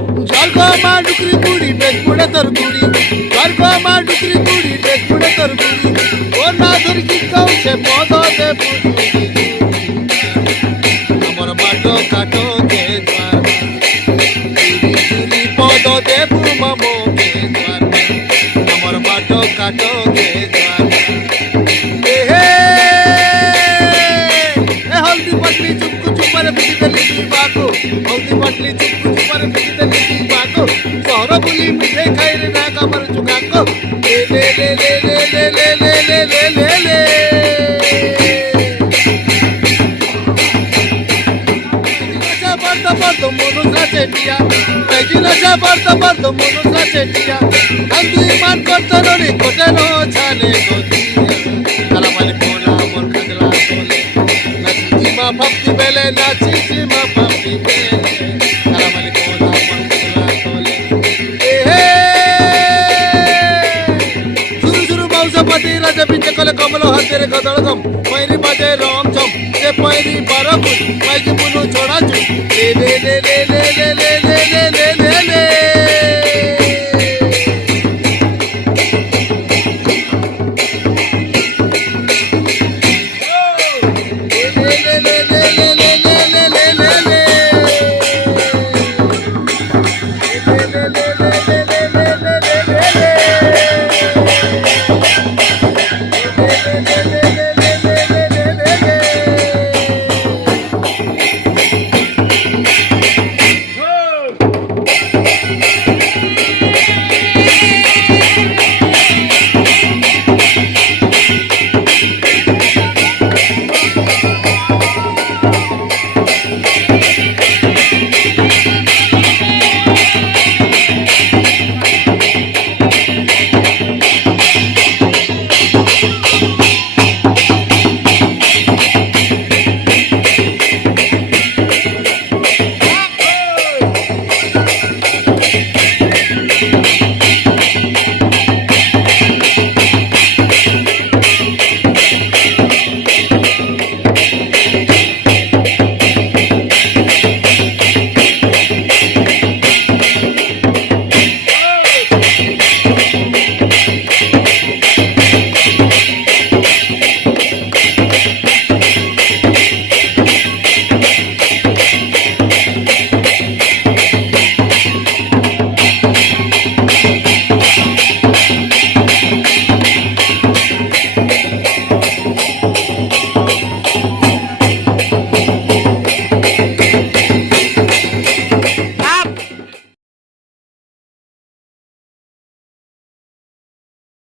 डुकरी बुड़ी ड्रेस पुड़े तोर गुड़ी गरबा मा डुकरी बुड़ी ड्रेस पुड़े तोर गुड़ी ओ ना दुर्गी कौशे पद दे बुड़ी हमर बाटो काटो के द्वार चुरी चुरी पद देबु ममो के द्वार हमर बाटो काटो के द्वार हल्दी पटली चुपकू चुपर बिजी देली बाको हल्दी पटली चुपकू चुपर बिजी देली बाको सहर बुली मिठाई खाई रे ना कमर चुकाको ले ले ले ले ले ले ले ले ले ले ले नशा बढ़ता बढ़ता मनुष्य चेटिया मैगी नशा बढ़ता बढ़ता मनुष्य चेटिया अंधु ईमान करता रे कोटे नो छाले गोतिया कला माले कोला मोर खजला तोले नाची मा फप्ती बेले नाची मा फप्ती बेले कला माले कोला मोर खजला तोले शुरू शुरू मौसपति राजा बिंचे कले कमल हातेरे कदळगम पैरी बाजे राम छम से पैरी बारकुट मैगी मुनु छोड़ा चु ले ले ले ले ले ले